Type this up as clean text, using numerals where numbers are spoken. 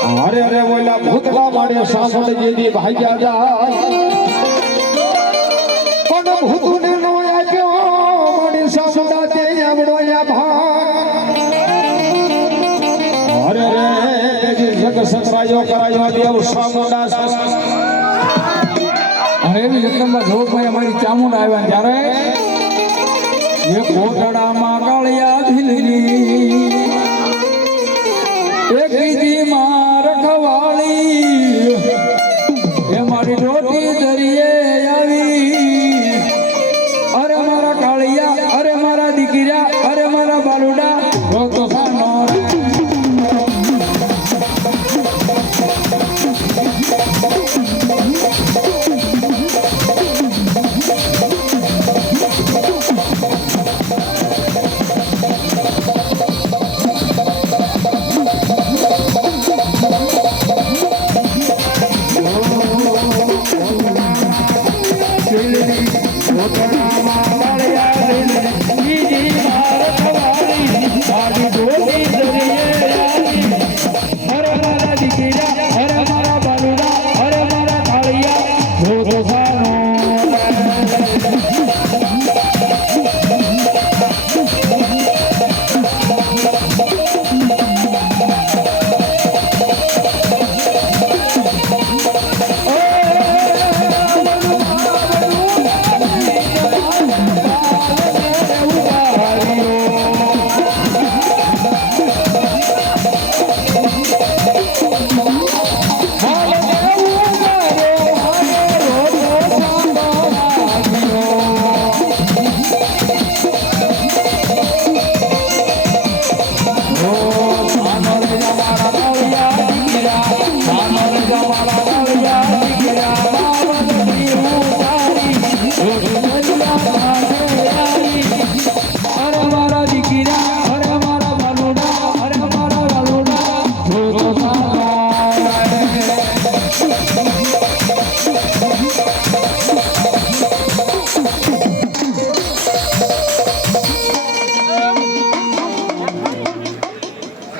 અરે અરે બોલા ભૂતલા માડે સાસણ જેદી ભાગ્યા જાય પણ ભૂતુને નો આપ્યો માડી સાસડા તે આવડો યા ભાગ અરે રે જગ સતરાયો કરાયો દેવ સામુંડા અરે બી જગદંબા જોગભાઈ અમારી ચામુંડા આવ્યા ત્યારે એ કોટડામાં કાળિયા ભીલની એક બીજી માં રખવાળી એ મારી રોટી દરિયે આવી અરે મારા કાળિયા અરે મારા દીકરા અરે મારા બાલુડા રોતો સાનો Yeah.